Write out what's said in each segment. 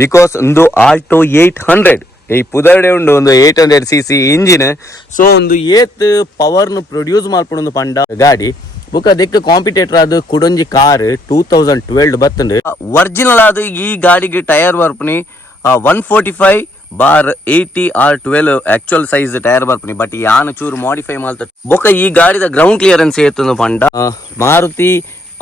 Because ಒಂದು Alto 800 ಈ ಪುದರ್ಡೆ ಉಂಡು ಒಂದು 800cc ಇಂಜಿನ್. ಸೊ ಒಂದು ಏತ್ ಪವರ್ನು ಪ್ರೊಡ್ಯೂಸ್ ಮಾಡ್ಕೊಂಡು ಪಂಡ ಗಾಡಿ ಬುಕ್ಕ ಅದಕ್ಕೆ ಕಾಂಪಿಟೇಟರ್ ಅದು ಕುಡೊಂಜಿ ಕಾರ್ 2012 ಬತ್ತಂಡು ಒರಿಜಿನಲ್ ಆದ ಈ ಗಾಡಿಗೆ ಟೈರ್ ಬರ್ಪನಿ 145/80R12 ಆಕ್ಚುಯಲ್ ಸೈಜ್ ಟೈರ್ ಬರ್ಪನಿ. ಬಟ್ ಯಾನ್ ಚೂರು ಮಾಡಿಫೈ ಮಾಡ್ತಾರೆ ಬೊಕ್ಕ ಈ ಗಾಡಿದ ಗ್ರೌಂಡ್ ಕ್ಲಿಯರೆನ್ಸ್ ಏತಂದು ಪಂಡ ಮಾರುತಿ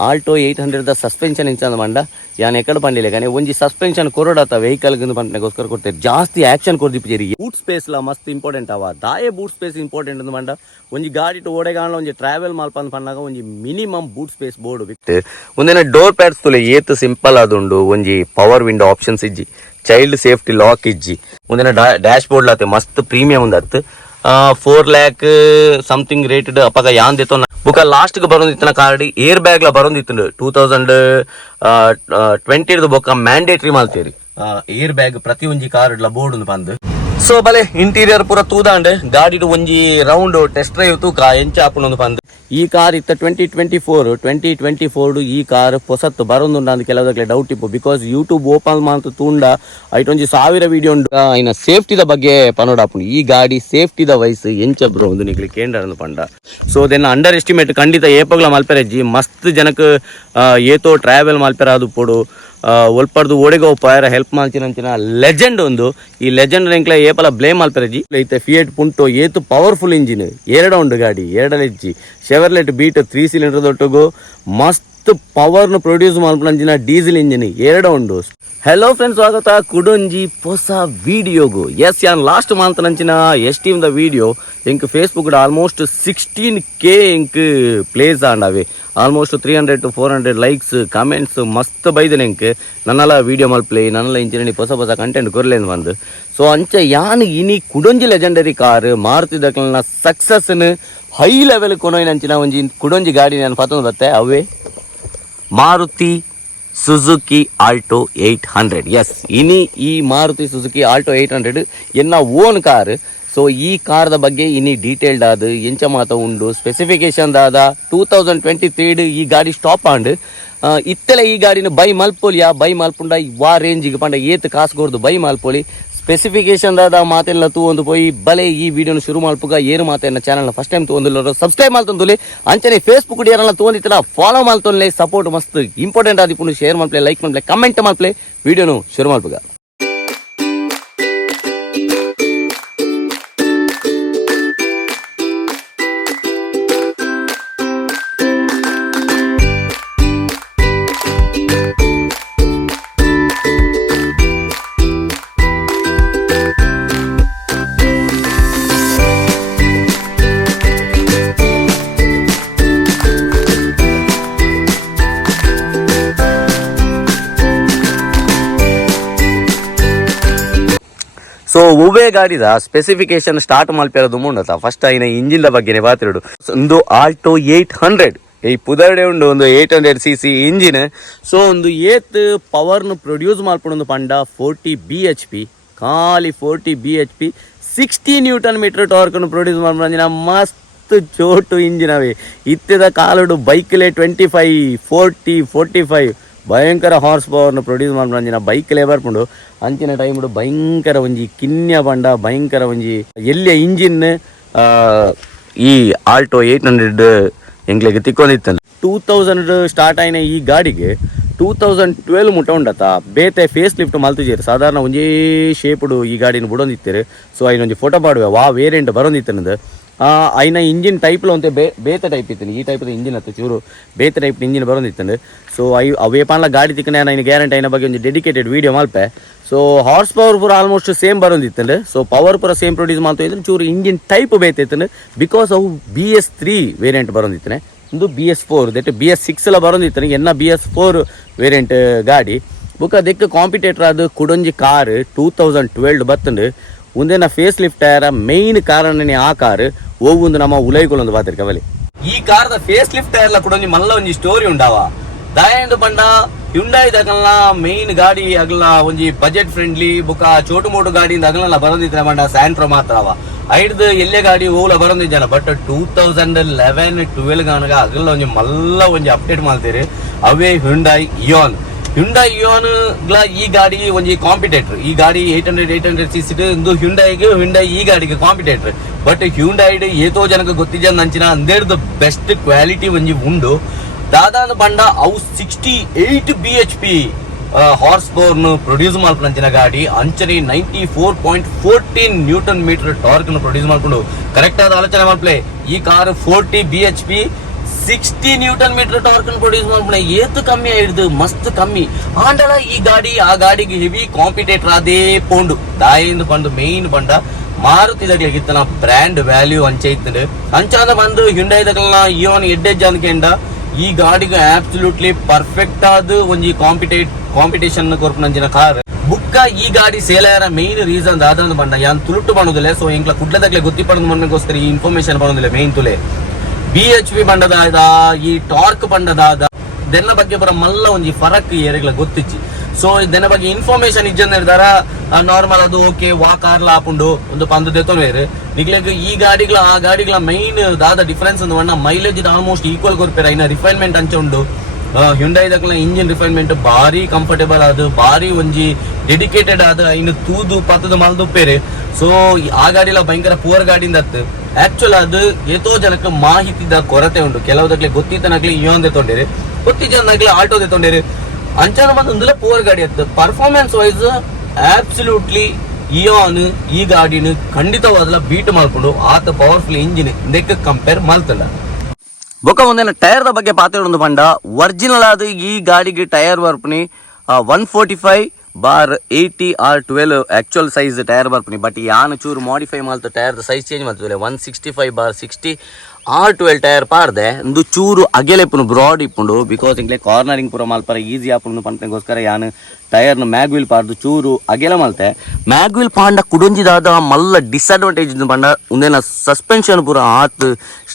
ಆಲ್ಟೋ 800 ಸಸ್ಪೆನ್ಷನ್ ಇಂಚಂದ ಪಂಡ ಯಾನ್ ಎಕಡೆ ಪಂಡಿಲ್ಲ కానీ ಒಂಜಿ ಸಸ್ಪೆನ್ಷನ್ ಕೊರಡತ ವೆಹಿಕಲ್ ಪಂಡಗೋಸ್ಕರ ಕೊಡ್ತಾರೆ ಜಾಸ್ತಿ ಆಕ್ಷನ್ ಕೊರ್ದಿಪ್ಪಿರಿ. ಬೂಟ್ ಸ್ಪೇಸ್ ಲ ಮಸ್ತ್ ಇಂಪಾರ್ಟೆಂಟ್ ಅವ ದಾಯೆ ಬೂಟ್ ಸ್ಪೇಸ್ ಇಂಪಾರ್ಟೆಂಟ್ ಅಂದ್ ಪಂಡ ಒಂಜಿ ಗಾಡಿ ಟು ಓಡೆಗಾಣ ಒಂಜಿ ಟ್ರಾವೆಲ್ ಮಲ್ಪಂದ್ ಪಂಡಾಗ ಒಂಜಿ ಮಿನಿಮಮ್ ಬೂಟ್ ಸ್ಪೇಸ್ ಬೋರ್ಡ್ ಬಿಟ್ಟು ಒಂದಿನ ಡೋರ್ ಪ್ಯಾಡ್ಸ್ ತುಲೆ ಏತ್ ಸಿಂಪಲ್ ಆದುಂಡು ಒಂಜಿ ಪವರ್ ವಿಂಡೋ ಆಪ್ಷನ್ಸ್ ಇಜ್ಜಿ ಚೈಲ್ಡ್ ಸೇಫ್ಟಿ ಲಾಕ್ ಇಜ್ಜಿ ಒಂದಿನ ಡ್ಯಾಶ್ ಬೋರ್ಡ್ ಲಾತೆ ಮಸ್ತ್ ಪ್ರೀಮಿಯಂ ಉಂದತ್ 4 lakh ಸಮಥಿಂಗ್ ರೇಟೆಡ್ ಅಪಗ ಯಾನ್ ದೇತೋ ಬುಕ್ಕ ಲಾಸ್ಟ್ ಗೆ ಬರೋದಿತ್ತನ ಕಾರ್ಡಿ ಏರ್ ಬ್ಯಾಗ್ ಲ ಬರೋದಿತ್ತು 2020 ಬೊಕ್ಕ ಮ್ಯಾಂಡೇಟರಿ ಮಾಲ್ತೇರಿ ಏರ್ ಬ್ಯಾಗ್ ಪ್ರತಿ ಒಂಜಿ ಕಾರ್ ಬೋರ್ಡ್ ಬಂದ್. ಸೊ ಬಲೆ ಇಂಟೀರಿಯರ್ ಪೂರ ತೂದಾಂಡ್ ಗಾಡಿ ಒಂಜಿ ರೌಂಡ್ ಟೆಸ್ಟ್ ಡ್ರೈವ್ ತೂಕ ಎಂಚ ಹಾಕೊಂಡು ಬಂದ್. ಈ ಕಾರ್ ಇತ್ತ 2024 ಈ ಕಾರ್ ಹೊಸತ್ತು ಬರೋದುಂಡ ಅಂತ ಕೆಲವದಕ್ಕೆ ಡೌಟ್ ಇಪ್ಪು. ಬಿಕಾಸ್ ಯೂಟ್ಯೂಬ್ ಓಪನ್ ಮಾಡ್ತು ತೂಂಡ ಐಟೊಂಜಿ 1000 ವಿಡಿಯೋ ಉಂಡು ಇನ್ನ ಸೇಫ್ಟಿದ ಬಗ್ಗೆ ಪನೋಡಾಪುಂಡು. ಈ ಗಾಡಿ ಸೇಫ್ಟಿದ ವಯಸ್ಸು ಎಂಚ ಬ್ರೋ ಒಂದು ನಿಕ್ಲಿ ಕೇಂದ್ರ ಪಂಡ. ಸೊ ದೆನ್ ಅಂಡರ್ ಎಸ್ಟಿಮೇಟ್ ಖಂಡಿತ ಏಪಗ್ಲ ಮಲ್ಪೆರಜ್ಜಿ ಮಸ್ತ್ ಜನಕ್ಕೆ ಏತೋ ಟ್ರಾವೆಲ್ ಮಲ್ಪೆರ ಅದು ಪೋಡು ಒಲ್ಪರ್ದು ಓಡೆಗೋ ಪಾಯರ ಹೆಲ್ಪ್ ಮಾಡ್ತೀನಂಚಿನ ಲೆಜೆಂಡ್ ಒಂದು. ಈ ಲೆಜೆಂಡ್ ಎಂಕ್ಲ ಏಪಲ ಬ್ಲೇಮ್ ಮಲ್ಪೆರಜ್ಜಿ ಐತೆ ಫಿಯೇಟ್ ಪುಂಟೋ ಏತು ಪವರ್ಫುಲ್ ಇಂಜಿನ್ 2 ಉಂಡು ಗಾಡಿ 2 ಹೆಜ್ಜಿ ಶೆವರ್ಲೆಟ್ ಬೀಟ್ 3 ಸಿಲಿಂಡರ್ ದೊಟ್ಟಗು ಮಸ್ತ್ ಪವರ್ನು ಪ್ರೊಡ್ಯೂಸ್ ಮಲ್ಪಂಜಿನ ಡೀಸೆಲ್ ಇಂಜಿನ್ 2 ಉಂಡು. ಹೆಲೋ ಫ್ರೆಂಡ್ಸ್, ಸ್ವಾಗತ ಕುಡೊಂಜಿ ಹೊಸ ವಿಡಿಯೋಗು. ಎಸ್ ಯಾನ್ ಲಾಸ್ಟ್ ಮಂತ್ ನಂಚಿನ ಎಸ್ಟಿಮ್ದ ವಿಡಿಯೋ ಎಂಕ್ ಫೇಸ್ಬುಕ್ ಆಲ್ಮೋಸ್ಟ್ 16K ಎಂಕ್ ಪ್ಲೇಸ್ ಆಂಡವೆ ಆಲ್ಮೋಸ್ಟ್ 300 to 400 ಲೈಕ್ಸ್ ಕಮೆಂಟ್ಸ್ ಮಸ್ತ್ ಬೈದನೆ ಎಂಕ್ ನನ್ನಲ್ಲ ವಿಡಿಯೋ ಮಲ್ಪ್ಲೆ ನನ್ನಲ್ಲ ಇಂಚಿನ ಹೊಸ ಹೊಸ ಕಂಟೆಂಟ್ ಕೊರ್ಲೇನು ಬಂದು. ಸೊ ಅಂಚ ಯಾನ್ ಇನಿ ಕುಡೊಂಜಿ ಲೆಜೆಂಡರಿ ಕಾರ್ ಮಾರುತಿ ದಕ್ಲನ ಸಕ್ಸಸ್ನ ಹೈ ಲೆವೆಲ್ ಕೊನೋಯ್ನಂಚಿನ ಒಂಜಿ ಕುಡೊಂಜಿ ಗಾಡಿ ನಾನು ಪತ್ತೊಂದು ಬತ್ತೆ ಅವೇ ಮಾರುತಿ ಸುಜುಕಿ ಆಲ್ಟೋ 800. ಎಸ್ ಇನಿ ಈ ಮಾರುತಿ ಸುಜುಕಿ ಆಲ್ಟೋ 800 ಎನ್ನ ಓನ್ ಕಾರ್. ಸೊ ಈ ಕಾರ್ದ ಬಗ್ಗೆ ಇನಿ ಡೀಟೇಲ್ಡ್ ಆದ ಎಂಚ ಮಾತ ಉಂಡು ಸ್ಪೆಸಿಫಿಕೇಶನ್ ದಾದ 2023 ಈ ಗಾಡಿ ಸ್ಟಾಪ್ ಆಂಡ್ ಇತ್ತೆಲ್ಲ ಈ ಗಾಡಿನ ಬೈ ಮಲ್ಪೋಲಿಯಾ ಬೈ ಮಲ್ಪುಂಡ ವಾ ರೇಂಜಿಗೆ ಪಂಡ ಏತ್ ಕಾಸ್ಗೋರ್ದು ಬೈ ಮಲ್ಪೋಲಿ ಸ್ಪೆಸಿಫಿಕೇಶನ್ ದಾದ ಮಾತೆಲ್ಲ ತೂ ಒಂದು ಪೋಯಿ ಬಲೆ ಈ ವಿಡಿಯೋನ ಶುರು ಮಲ್ಪುಗ ಏರು ಮಾತೆನ್ನ ಚಾನಲ್ನ ಫಸ್ಟ್ ಟೈಮ್ ತಗೊಂದಿಲ್ಲ ಸಬ್ಸ್ಕ್ರೈಬ್ ಮಾಡ್ತಂದುಲಿ ಅಂಚನೆ ಫೇಸ್ಬುಕ್ ಯಾರನ್ನ ತಗೊಂಡಿತ್ತಲ್ಲ ಫಾಲೋ ಮಾಡ್ತೊನ್ಲೆ ಸಪೋರ್ಟ್ ಮಸ್ತ್ ಇಂಪಾರ್ಟೆಂಟ್ ಆದಿಪುಂಡು ಶೇರ್ ಮಾಡ್ಪ್ಲೆ ಲೈಕ್ ಮಾಡ್ಪ್ಲೆ ಕಮೆಂಟ್ ಮಾಡ್ಪ್ಲೆ ವಿಡಿಯೋನು ಶುರು ಮಲ್ಪುಗ. ಸೊ ಒವ್ವೇ ಗಾಡಿದ ಸ್ಪೆಸಿಫಿಕೇಶನ್ ಸ್ಟಾರ್ಟ್ ಮಲ್ಪೆರೋದು ಮುಂಡತ ಫಸ್ಟ್ ಐನ ಇಂಜಿನ್ ಬಗ್ಗೆನೇ ಬಾತಿರೋಡು. ಒಂದು ಆಲ್ಟೋ 800 ಈ ಪುದರ್ಡೆ ಉಂಡು ಒಂದು 800cc ಇಂಜಿನ್. ಸೊ ಒಂದು ಏತ್ ಪವರ್ನು ಪ್ರೊಡ್ಯೂಸ್ ಮಾಡ್ಕೊಂಡು ಪಂಡ 40 bhp ಖಾಲಿ 40 bhp 60 Nm ಟಾರ್ಕ್ನು ಪ್ರೊಡ್ಯೂಸ್ ಮಾಡ್ಕೊಂಡ ಮಸ್ತ್ ಚೋಟು ಇಂಜಿನ್ ಅವೇ ಇತ್ತದ ಕಾಲುಡು ಬೈಕ್ಲೆ 25 40 45 ಭಯಂಕರ ಹಾರ್ಸ್ ಪವರ್ನ ಪ್ರೊಡ್ಯೂಸ್ ಮಾಡ್ಕೊಂಡ ಬೈಕ್ಲೆ ಬರ್ಕೊಂಡು ಅಂಚಿನ ಟೈಮ್ ಭಯಂಕರ ಒಂಜಿ ಕಿನ್ಯ ಪಂಡ ಭಯಂಕರ ಒಂಜಿ ಎಲ್ಲಿಯ ಇಂಜಿನ್ ಈ ಆಲ್ಟೋ 800 ಎಂಗ್ಲೆಗೆ ತಿಕ್ಕೊಂಡಿತ್ತಲ್ಲ 2000 ಸ್ಟಾರ್ಟ್ ಆಯ್ನ ಈ ಗಾಡಿಗೆ 2012 ಮುಟ ಉಂಡತ ಬೇತೆ ಫೇಸ್ ಲಿಫ್ಟ್ ಮಲ್ತುಜೇರು ಸಾಧಾರಣ ಒಂಜೇ ಶೇಪ್ಡು ಈ ಗಾಡಿನ ಬಿಡೊಂದಿತ್ತೇರು. ಸೊ ಐನೊಂಜಿ ಫೋಟೋ ಮಾಡುವೆ ವಾ ವೇರಿಯಂಟ್ ಬರೋಂದಿತ್ತನದು ಐನ ಇಂಜಿನ್ ಟೈಪ್ಲ ಒಂತೆ ಬೇತೆ ಟೈಪ್ ಇತ್ತು ಈ ಟೈಪ್ ಇಂಜಿನ್ ಹತ್ತು ಚೂರು ಬೇತೆ ಟೈಪ್ ಇಂಜಿನ್ ಬರೋಂದಿತ್ತಂದು. ಸೊ ಅವೇ ಪಾನ್ಲ ಗಾಡಿ ತಿಕ್ಕನೆ ನಾನು ಗ್ಯಾರಂಟಿ ಐನ ಬಗ್ಗೆ ಒಂದು dedicated video Malpe. So horse power ಪೂರ ಆಲ್ಮೋಸ್ಟ್ ಸೇಮ್ ಬರೋಂದಿತ್ತಂದು. ಸೊ ಪವರ್ ಪೂರ ಸೇಮ್ ಪ್ರೊಡ್ಯೂಸ್ ಮಾಡ್ತಾ ಚೂರು ಇಂಜಿನ್ ಟೈಪ್ ಬೇತೆ ಇತ್ತಂದು ಬಿಕಾಸ್ ಅವು BS3 ವೇರಿಯಂಟ್ ಬರೋಂದಿತ್ತನೆ ಒಂದು BS4 ದಟ್ BS6 ಎಲ್ಲ ಬರೋಂದಿತ್ತನೆ ಎನ್ನ BS4 ವೇರಿಯಂಟ್ ಗಾಡಿ ಬುಕ್ಕ ಅದಕ್ಕೆ ಕಾಂಪಿಟೇಟರ್ ಅದು ಕುಡೊಂಜಿ ಕಾರ್ 2012 ಬತ್ತಂಡು ಒಂದೇನ ಫೇಸ್ ಲಿಫ್ಟ್ ಟಯರ ಮೇನ್ ಕಾರಣನೇ ಆ ಕಾರ್ ಹೋಗುಂದು ನಮ್ಮ ಉಲೈಗೊಳ್ಳೊಂದು ಬಾತಿರ್ ಕವಲಿ. ಈ ಕಾರ್ದ ಫೇಸ್ ಲಿಫ್ಟ್ ಟಯರ್ಲ ಕೂಡ ಮಲ್ಲ ಒಂಜಿ ಸ್ಟೋರಿ ಉಂಡಾವ ದಾಯಂಡು ಪಂಡ ಹ್ಯುಂಡೈ ದಗಲ್ನ ಮೇನ್ ಗಾಡಿ ಅಗಲ ಒಂಜಿ ಬಜೆಟ್ ಫ್ರೆಂಡ್ಲಿ ಬುಕ್ಕ ಚೋಟು ಮೋಟು ಗಾಡಿಯಿಂದ ಅಗಲ ಬರೋದಿತ್ತ ಪಂಡ ಸ್ಯಾಂಟ್ರೋ ಮಾತ್ರ ಅವ ಐಡ್ದು ಎಲ್ಲೇ ಗಾಡಿ ಓಲ ಬರೋದಿದ್ದಾನ. ಬಟ್ 2011-12 ಗಾನಗ ಅಗಲ ಒಂಜಿ ಮಲ್ಲ ಒಂಜಿ ಅಪ್ಡೇಟ್ ಮಾಡ್ತೀರಿ ಅವೇ ಹ್ಯುಂಡೈ ಇಯಾನ್ ಹ್ಯುಂಡೈ ಇಯಾನ್ ಗ್ಲ ಈ ಗಾಡಿ ಒಂಜಿ ಕಾಂಪಿಟೇಟರ್. ಈ ಗಾಡಿ 800 cc ಇಂದು ಹ್ಯುಂಡೈ ಈ ಗಾಡಿಗೆ ಕಾಂಪಿಟೇಟರ್. ಬಟ್ ಹ್ಯುಂಡೈ ಏತೋ ಜನಕ್ಕೆ ಗೊತ್ತಿದ್ದ ಅಂಚಿನ ಅಂದೇರ್ದು ಬೆಸ್ಟ್ ಕ್ವಾಲಿಟಿ ಒಂಜಿ ಉಂಡು. ದಾದಾನ ಬಂಡ ಅವು 68 bhp ಹಾರ್ಸ್ ಪವರ್ ಪ್ರೊಡ್ಯೂಸ್ ಮಾಡ್ಕೊಂಡಂಚಿನ ಗಾಡಿ ಅಂಚನೆ 94.14 ನ್ಯೂಟನ್ ಮೀಟರ್ ಟಾರ್ಕ್ ಪ್ರೊಡ್ಯೂಸ್ ಮಾಡ್ಕೊಂಡು ಕರೆಕ್ಟ್ ಆದ ಆಲೋಚನೆ ಮಾಡ್ಪ್ಲೆ. ಈ car 40 bhp 60 newton metre torque produce ಮಾಡ್ಕೊಂಡ ಏತು ಕಮ್ಮಿ ಆಯಿಡ್ದು ಮಸ್ತ್ ಕಮ್ಮಿ ಆಂಡಲ ಈ ಗಾಡಿ ಆ ಗಾಡಿಗೆ ಹೆವಿ ಕಾಂಪಿಟೇಟರ್ ಅದೇ ಪೋಂಡು ದಾಯಿಂದ ಬಂದು ಮೇನ್ ಬಂಡ ಮಾರುತಿ ದಡಿಯಾಗಿತ್ತನ ಬ್ರ್ಯಾಂಡ್ ವ್ಯಾಲ್ಯೂ ಅಂಚೆ ಇತ್ತು ಅಂಚಾದ ಬಂದು ಹ್ಯುಂಡೈದಕ್ಲ ಇಯಾನ್ ಎಡ್ಡೆಜ್ಜ ಅಂದ್ಕೊಂಡ ಈ ಗಾಡಿಗೆ ಆಬ್ಸಲ್ಯೂಟ್ಲಿ ಪರ್ಫೆಕ್ಟ್ ಆದ ಒಂಜಿ ಕಾಂಪಿಟೇಷನ್ ಕೊರ್ಪುನಂಚಿನ ಕಾರ್ ಬುಕ್ಕ ಈ ಗಾಡಿ ಸೇಲೆಯರ ಮೇನ್ ರೀಸನ್ ದಾದ ಬಂಡ ಯಾನ್ ತುಳುಟು ಬಣ್ಣದಿಲ್ಲ. ಸೊ ಇಂಕ್ಲ ಕುಡ್ಲದಕ್ಲೆ ಗೊತ್ತಿಪಡೋದು ಮನ್ಗೋಸ್ಕರ ಈ ಇನ್ಫಾರ್ಮೇಶನ್ ಬರೋದಿಲ್ಲ ಮೇನ್ ತುಲೆ bhp ಬಂಡದಾದ ಈ ಟಾರ್ಕ್ ಬಂಡದಾದ ದೆನ್ನ ಬಗ್ಗೆ ಬರ ಮಲ್ಲ ಒಂಜಿ ಫರಕ್ ಏರಿಗ್ಲ ಗೊತ್ತಿಚ್ಚಿ. ಸೊ ಇದನ್ನ ಬಗ್ಗೆ ಇನ್ಫಾರ್ಮೇಶನ್ ಇಜ್ಜನ್ ನಿರ್ಧಾರ ನಾರ್ಮಲ್ ಅದು ಓಕೆ ವಾ ಕಾರ್ಲ ಆಪುಂಡು ಒಂದು ಪಂದು ದೆತ್ತೋನೇರು ನಿಗ್ಲೆಗ್ ಈ ಗಾಡಿಗಳ ಆ ಗಾಡಿಗಳ ಮೈನ್ ದಾದ ಡಿಫರೆನ್ಸ್ ಒಂದು ಬಣ್ಣ ಮೈಲೇಜ್ ಆಲ್ಮೋಸ್ಟ್ ಈಕ್ವಲ್ ಕೊರ್ಪೇರ ಇನ್ನ ರಿಫೈನ್ಮೆಂಟ್ ಅಂಚೆ ಉಂಡು. ಹ್ಯುಂಡೈದಕ್ಲ ಇಂಜಿನ್ ರಿಫೈನ್ಮೆಂಟ್ ಬಾರಿ ಕಂಫರ್ಟೇಬಲ್ ಆದ ಬಾರಿ ಒಂಜಿ ಡೆಡಿಕೇಟೆಡ್ ಆದ ಇನ್ನು ತೂದು ಪತ್ತದ ಮಲ್ದುಪ್ಪೇರೆ. ಸೊ ಆ ಗಾಡಿಲ ಭಯಂಕರ ಪೂರ್ ಗಾಡಿಯಿಂದ ಆಕ್ಚುಲ್ ಅದು ಏತೋ ಜನಕ್ಕೆ ಮಾಹಿತಿದ ಕೊರತೆ ಉಂಟು. ಕೆಲವುದಕ್ಲೆ ಗೊತ್ತಿತ್ತನಾಗ್ಲಿ ಇಯಾನ್ ತೊಂಡಿರಿ ಗೊತ್ತಿದ್ದಾಗ್ಲಿ ಆಲ್ಟೋ ತೊಂಡಿರಿ ಅಂಚನ ಬಂದು ಪೂರ್ ಗಾಡಿ ಅತ್ತು. ಪರ್ಫಾರ್ಮೆನ್ಸ್ ವೈಸ್ ಆಬ್ಸಲ್ಯೂಟ್ಲಿ ಇಯಾನ್ ಈ ಗಾಡಿನ ಖಂಡಿತವಾದ ಬೀಟ್ ಮಾಡ್ಕೊಂಡು ಆತ ಪವರ್ಫುಲ್ ಇಂಜಿನ್ ಇದಕ್ಕೆ ಕಂಪೇರ್ ಮಾಡ್ತಲ್ಲ. ಬೊಕ್ಕ ಒಂದೇನ ಟೈರ್ ಬಗ್ಗೆ ಪಾತ್ರ ಬಂಡ ಒರಿಜಿನಲ್ ಆದ ಈ ಗಾಡಿಗೆ ಟೈರ್ ಬರ್ಪನಿ 145/80R12 ಆಕ್ಚುಯಲ್ ಸೈಜ್ ಟೈರ್ ಬರ್ಪನಿ. ಬಟ್ ಯಾನ್ ಚೂರು ಮಾಡಿಫೈ ಮಾಡ್ತು ಟೈರ್ ಸೈಜ್ ಚೇಂಜ್ ಮಾಡ್ತಿಲ್ಲ 165/60R12 ಟೈರ್ ಪಾಡ್ದೆ ಒಂದು ಚೂರು ಅಗೆಲೆಪ್ಪನು ಬ್ರಾಡ್ ಇಪ್ಪುಂಡು ಬಿಕಾಸ್ ಇಂಗ್ಲೆ ಕಾರ್ನರಿಂಗ್ ಪೂರ ಮಾಲ್ಪರ ಈಸಿ ಆಪುಂಡು ಪಂಟಗೋಸ್ಕರ ಯಾನ್ ಟೈರ್ನ ಮ್ಯಾಗ್ವಿಲ್ ಪಾಡ್ದು ಚೂರು ಅಗೆಲ ಮಲ್ತೆ. ಮ್ಯಾಗ್ವಿಲ್ ಪಾಂಡ ಕುಡೊಂಜಿದಾದ ಮಲ್ಲ ಡಿಸ್ಅಡ್ವಾಂಟೇಜ್ ಪಂಡ ಒಂದೇನ ಸಸ್ಪೆನ್ಷನ್ ಪೂರ ಆತ್